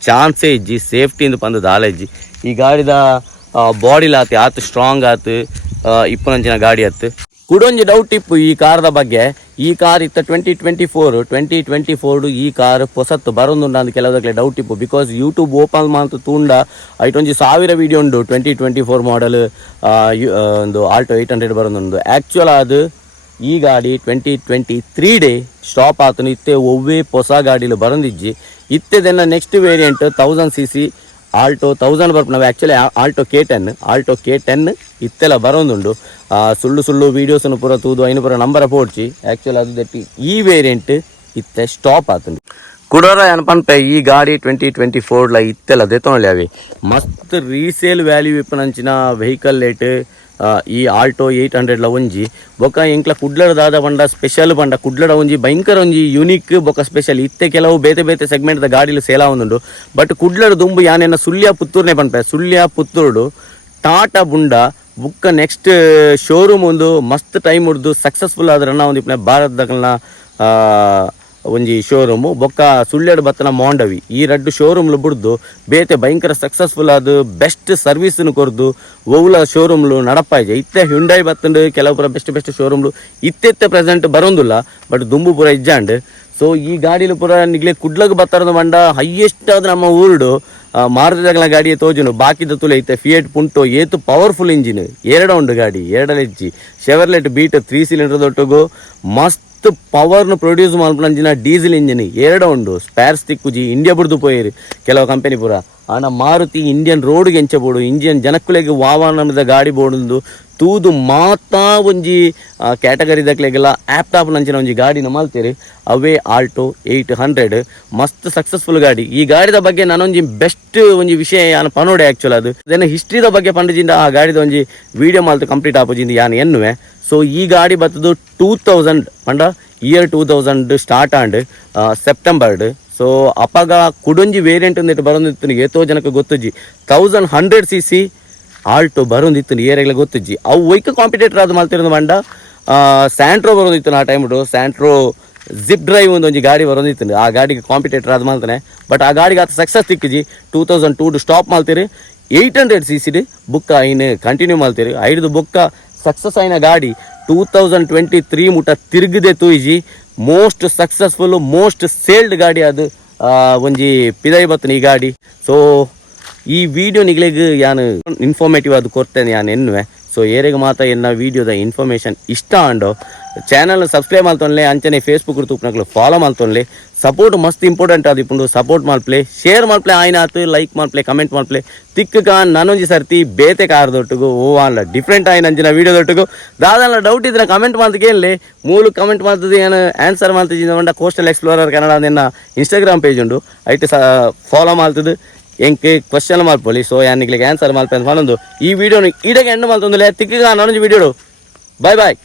ಚಾನ್ಸೇ ಇಜ್ಜಿ ಸೇಫ್ಟಿಯಿಂದ ಬಂದು ದಾಲ ಇಜ್ಜಿ ಈ ಗಾಡಿದ ಬಾಡಿಲ್ ಆತು ಸ್ಟ್ರಾಂಗ್ ಆತು ಇಪ್ಪನಂಚಿನ ಗಾಡಿ ಆತು ಕುಡೊಂಜಿ ಡೌಟ್ ಇಪ್ಪು ಈ ಕಾರ್ದ ಬಗ್ಗೆ. ಈ ಕಾರ್ ಇತ್ತ 2024 ಈ ಕಾರ್ ಹೊಸತ್ತು ಬರೋದುಂಡ ಅಂತ ಕೆಲವದಕ್ಕೆ ಡೌಟ್ ಇಪ್ಪು ಬಿಕಾಸ್ ಯೂಟ್ಯೂಬ್ ಓಪನ್ ಮಾಡ್ತು ತೂಂಡ ಐಟೊಂಜಿ 1000 ವಿಡಿಯೋ ಉಂಡು 2024 ಮಾಡೆಲ್ ಒಂದು ಆಲ್ಟೋ 800 ಬರೋದುಂಡು. ಆ್ಯಕ್ಚುಲ್ ಅದು ಈ ಗಾಡಿ 2023 ಡೇ ಸ್ಟಾಪ್ ಆತನು ಇತ್ತೆ ಒವ್ವೇ ಹೊಸ ಗಾಡಿಲು ಬರೋದಿಜ್ಜಿ ಇತ್ತೆದೆಲ್ಲ ನೆಕ್ಸ್ಟ್ ವೇರಿಯಂಟ್ 1000cc ಆಲ್ಟೋ 1000 ಬರ್ಪು ನಾವು ಆ್ಯಕ್ಚುಲಿ ಆಲ್ಟೋ K10 ಇತ್ತೆಲ್ಲ ಬರೋದುಂಡು. ಸುಳ್ಳು ವೀಡಿಯೋಸನ್ನು ಪೂರ ತೂದು ಐನು ಪೂರ ನಂಬರ ಪೋಡ್ಚಿ ಆ್ಯಕ್ಚುಲಿ ಅದು ದಟ್ಟಿ ಈ ವೇರಿಯಂಟ್ ಇತ್ತೆ ಸ್ಟಾಪ್ ಆತುಂಡು ಕುಡೋರ ಏನಪ್ಪನ್ಪೆ ಈ ಗಾಡಿ 2024 ಇತ್ತೆಲ್ಲ ದೆತ್ತೊಳ್ಳಿ ಅವೆ ಮಸ್ತ್ ರೀಸೇಲ್ ವ್ಯಾಲ್ಯೂ ಇಪ್ಪನಂಚಿನ ವೆಹಿಕಲ್ ರೇಟ್ ಈ ಆಲ್ಟೋ 800 ಒಂಜಿ ಬೊಕ ಎಂಕ್ಲ ಕುಡ್ಲಡದಾದ ಪಂಡ ಸ್ಪೆಷಲ್ ಪಂಡ ಕುಡ್ಲಡ ಒಂಜಿ ಭಯಂಕರ ಒಂಜಿ ಯುನಿಕ್ ಬೊಕ ಸ್ಪೆಷಲ್ ಇತ್ತೆ ಕೆಲವು ಬೇತೆ ಸೆಗ್ಮೆಂಟ್ದ ಗಾಡಿಲು ಸೇಲ್ ಆವೊಂದುಂಡು. ಬಟ್ ಕುಡ್ಲಡ ದುಂಬು ಯಾನೆನ್ನ ಸುಳ್ಯ ಪುತ್ತೂರ್ನೆ ಪನ್ಪೆ ಸುಳ್ಯ ಪುತ್ತೂರ್ಡು ಟಾಟಾ ಬುಂಡ ಬುಕ್ಕ ನೆಕ್ಸ್ಟ್ ಶೋರೂಮ್ ಒಂದು ಮಸ್ತ್ ಟೈಮ್ ಹಿಡ್ದು ಸಕ್ಸಸ್ಫುಲ್ ಆದ್ರನ್ನ ಒಂದು ಇಪ್ಪನೆ ಭಾರತದಕಲ್ನ ಒಂಜಿ ಶೋರೂಮು ಬೊಕ್ಕ ಸುಳ್ಯಡ್ ಬತ್ತನ ಮಾಂಡವಿ ಈ 2 ಶೋರೂಮ್ಲು ಬಿಡ್ದು ಬೇತೆ ಭಯಂಕರ ಸಕ್ಸಸ್ಫುಲ್ ಆದು ಬೆಸ್ಟ್ ಸರ್ವಿಸ್ನು ಕೊರ್ದು ಒವ್ಲ ಶೋರೂಮ್ಲು ನಡಪಾಯ್ಜೆ ಇತ್ತೆ ಹ್ಯುಂಡೈ ಬತ್ತಂಡು ಕೆಲವು ಪೂರ ಬೆಸ್ಟ್ ಶೋರೂಮ್ಲು ಇತ್ತೆ ಪ್ರೆಸೆಂಟ್ ಬರೋದಿಲ್ಲ ಬಟ್ ದುಂಬು ಪೂರ ಇಜ್ಜಾಂಡ್. ಸೊ ಈ ಗಾಡಿಲು ಪೂರ ನಿಗ್ಲೆ ಕುಡ್ಲಗ್ ಬತ್ತಾರದು ಮಂಡ ಹೈಯೆಸ್ಟ್ ಆದ ನಮ್ಮ ಊರುಡು ಮಾರುತಿದಗಳ ಗಾಡಿಯ ತೋಜುನು ಬಾಕಿದ ತುಲೆ ಐತೆ ಫಿಯೇಟ್ ಪುಂಟೋ ಏತು ಪವರ್ಫುಲ್ ಇಂಜಿನ್ 2 ಉಂಡು ಗಾಡಿ 2 ಹೆಜ್ಜಿ ಶೆವರ್ಲೆಟ್ ಬೀಟ್ 3 ಸಿಲಿಂಡರ್ ದೊಟ್ಟುಗು ಮಸ್ತ್ ಪವರ್ನು ಪ್ರೊಡ್ಯೂಸ್ ಮಾಡ್ಪಂಜಿನ ಡೀಸೆಲ್ ಇಂಜಿನ್ 2 ಉಂಡು ಸ್ಪೇರ್ಸ್ ತಿಕ್ಕುಜಿ ಇಂಡಿಯಾ ಬಿಡ್ದು ಪೋಯಿರಿ ಕೆಲವು ಕಂಪನಿ ಪೂರ ಆನ ಮಾರುತಿ ಇಂಡಿಯನ್ ರೋಡ್ಗೆ ಎಂಚಬೋಡು ಇಂಜಿನ್ ಜನಕ್ಕುಲೆಗೆ ವಾಹನದ ಗಾಡಿ ಬೋಡುಂದು ತೂದು ಮಾತಾ ಒಂಜಿ ಕ್ಯಾಟಗರಿದಕ್ಲೆಗೆಲ್ಲ ಆ್ಯಪ್ ನಂಚಿನ ಒಂಜಿ ಗಾಡಿನ ಮಲ್ತೀರಿ ಅವೇ ಆಲ್ಟೋ 800 ಮಸ್ತ್ ಸಕ್ಸಸ್ಫುಲ್ ಗಾಡಿ. ಈ ಗಾಡಿದ ಬಗ್ಗೆ ನಾನೊಂಜಿ ಬೆಸ್ಟ್ ಒಂಜಿ ವಿಷಯ ಯಾನು ಪನೋಡೆ ಆ್ಯಕ್ಚುಲ್ ಅದು ದೆನ್ ಹಿಸ್ಟ್ರಿದ ಬಗ್ಗೆ ಪಂಡಜಿಂದ ಆ ಗಾಡಿದ ಒಂಜಿ ವಿಡಿಯೋ ಮಾಲ್ತು ಕಂಪ್ಲೀಟ್ ಆಪೋಜಿಂದ ಯಾನು ಎನ್ನುವೆ. ಸೊ ಈ ಗಾಡಿ ಬತ್ತದು 2000 ಪಂಡ ಇಯರ್ 2000 ಸ್ಟಾರ್ಟ್ ಆಂಡ್ ಸೆಪ್ಟೆಂಬರ್ಡ್. ಸೊ ಅಪಗ ಕುಡೊಂಜಿ ವೇರಿಯಂಟ್ ಅಂದಿಟ್ಟು ಬರೋದಿತ್ತು ಏತೋ ಜನಕ್ಕೆ ಗೊತ್ತುಜ್ಜಿ 1100cc ಆಲ್ಟೋ ಬರೋದಿತ್ತು ಏರೆಗ್ಲ ಗೊತ್ತುಜ್ಜಿ ಅವು ಒಯ್ಕ ಕಾಂಪಿಟೇಟರ್ ಅದು ಮಲ್ತಿರೋದು ಮಂಡ ಸ್ಯಾಂಟ್ರೋ ಬರೋದಿತ್ತು ಆ ಟೈಮ್ ಸ್ಯಾಂಟ್ರೋ ಜಿಪ್ ಡ್ರೈವ್ ಒಂದೊಂಜಿ ಗಾಡಿ ಬರೋದಿತ್ತು ಆ ಗಾಡಿಗೆ ಕಾಂಪಿಟೇಟರ್ ಅದು ಮಾಡ್ತಾನೆ ಬಟ್ ಆ ಗಾಡಿಗೆ ಆತ ಸಕ್ಸಸ್ ತಿಕ್ಕಿಜಿ 2002 ಸ್ಟಾಪ್ ಮಾಡ್ತೀರಿ 800cc ಬುಕ್ಕ ಐನು ಕಂಟಿನ್ಯೂ ಮಾಡ್ತೀರಿ ಐದು ಬುಕ್ಕ ಸಕ್ಸಸ್ ಆಯ್ನ ಗಾಡಿ 2023 ಮುಟ ತಿರುಗದೆ ತೂಯಿಜಿ ಮೋಸ್ಟ್ ಸಕ್ಸಸ್ಫುಲ್ ಮೋಸ್ಟ್ ಸೇಲ್ಡ್ ಗಾಡಿ ಅದು ಒಂಜಿ ಪಿದೈ ಬತ್ತನ ಈ ಗಾಡಿ. ಸೊ ಈ ವಿಡಿಯೋ ನಿಗ್ಲೆಗ್ ಯಾನು ಇನ್ಫಾರ್ಮೇಟಿವ್ ಅದು ಕೊಡ್ತೇನೆ ಯಾನು ಎನ್ನುವೆ. ಸೊ ಏರೆಗೆ ಮಾತ ಎನ್ನ ವಿಡಿಯೋದ ಇನ್ಫಾರ್ಮೇಷನ್ ಇಷ್ಟ ಅಂಡು ಚಾನಲ್ನ ಸಬ್ಸ್ಕ್ರೈಬ್ ಮಾಡ್ತೊನ್ಲೆ ಅಂಚನೆ ಫೇಸ್ಬುಕ್ ತೂಪ್ನಕ್ಲು ಫಾಲೋ ಮಾಡ್ತೊನ್ಲೆ ಸಪೋರ್ಟ್ ಮಸ್ತ್ ಇಂಪಾರ್ಟೆಂಟ್ ಆದಿಪ್ಪುಂಡು ಸಪೋರ್ಟ್ ಮಾಡ್ಪ್ಲೆ ಶೇರ್ ಮಾಡ್ಪ್ಲೆ ಆಯ್ನ ಆತು ಲೈಕ್ ಮಾಡ್ಪ್ಲೆ ಕಮೆಂಟ್ ಮಾಡ್ಪ್ಲೆ ತಿಕ್ಕ ನಾನೊಂಜಿ ಸರ್ತಿ ಬೇತೆ ಕಾರ್ದೊಟ್ಟಿಗೂ ಅಲ್ಲ ಡಿಫ್ರೆಂಟ್ ಆಯ್ನ ಅಂಚಿನ ವಿಡಿಯೋದೊಟ್ಟಿಗೂ ದಾದಲ್ಲ ಡೌಟ್ ಇದ್ರೆ ಕಮೆಂಟ್ ಮಾಡ್ತು ಕೇಳಲಿ ಮೂಲು ಕಮೆಂಟ್ ಮಾಡ್ತದೆ ಏನು ಆನ್ಸರ್ ಮಾಡ್ತಿದ್ದ ಕೋಸ್ಟಲ್ ಎಕ್ಸ್ಪ್ಲೋರರ್ ಕನ್ನಡ ಅದನ್ನ ಇನ್ಸ್ಟಾಗ್ರಾಮ್ ಪೇಜ್ ಉಂಡು ಐಟ್ ಫಾಲೋ ಮಾಡ್ತದೆ ಎಂಕೆ ಕ್ವಶನ್ ಮಾಡ್ಕೊಳ್ಳಿ. ಸೊ ಯಾನಿಗ್ಲಿಗೆ ಆನ್ಸರ್ ಮಾಡ್ಪೆ ಅಂತ ಈ ವಿಡಿಯೋನ ಇಡಗೆ ಎಂಡ್ ಮಾಡ್ತೊಂದಿಲ್ಲ ತಿಕ್ಕ ನಾನೊಂಜಿ ವಿಡಿಯೋಡು ಬಾಯ್.